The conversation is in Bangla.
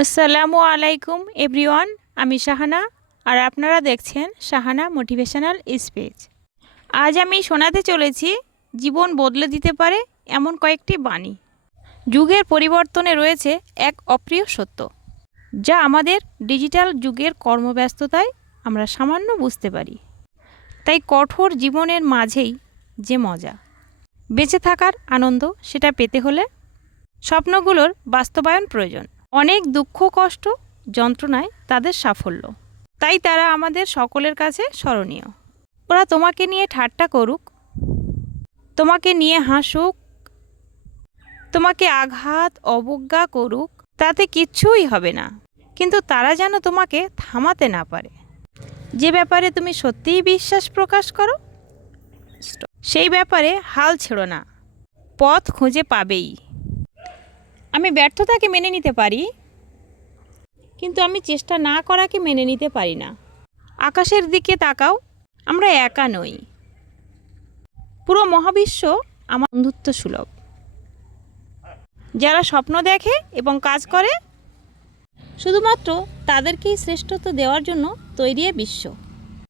আসসালামু আলাইকুম এভরিওয়ান, আমি শাহানা আর আপনারা দেখছেন শাহানা মোটিভেশনাল স্পিচ। আজ আমি শোনাতে চলেছি, জীবন বদলে দিতে পারে এমন কয়েকটি বাণী। যুগের পরিবর্তনে রয়েছে এক অপ্রিয় সত্য, যা আমাদের ডিজিটাল যুগের কর্মব্যস্ততায় আমরা সামান্য বুঝতে পারি। তাই কঠোর জীবনের মাঝেই যে মজা, বেঁচে থাকার আনন্দ সেটা পেতে হলে স্বপ্নগুলোর বাস্তবায়ন প্রয়োজন। অনেক দুঃখ, কষ্ট, যন্ত্রণায় তাদের সাফল্য। তাই তারা আমাদের সকলের কাছে স্মরণীয়। ওরা তোমাকে নিয়ে ঠাট্টা করুক, তোমাকে নিয়ে হাসুক, তোমাকে আঘাত, অবজ্ঞা করুক, তাতে কিচ্ছুই হবে না। কিন্তু তারা যেন তোমাকে থামাতে না পারে। যে ব্যাপারে তুমি সত্যিই বিশ্বাস প্রকাশ করো, সেই ব্যাপারে হাল ছেড়ো না। পথ খুঁজে পাবেই। আমি ব্যর্থতাকে মেনে নিতে পারি, কিন্তু আমি চেষ্টা না করাকে মেনে নিতে পারি না। আকাশের দিকে তাকাও, আমরা একা নই। পুরো মহাবিশ্ব আমার বন্ধুত্ব সুলভ। যারা স্বপ্ন দেখে এবং কাজ করে, শুধুমাত্র তাদেরকেই শ্রেষ্ঠত্ব দেওয়ার জন্য তৈরি বিশ্ব।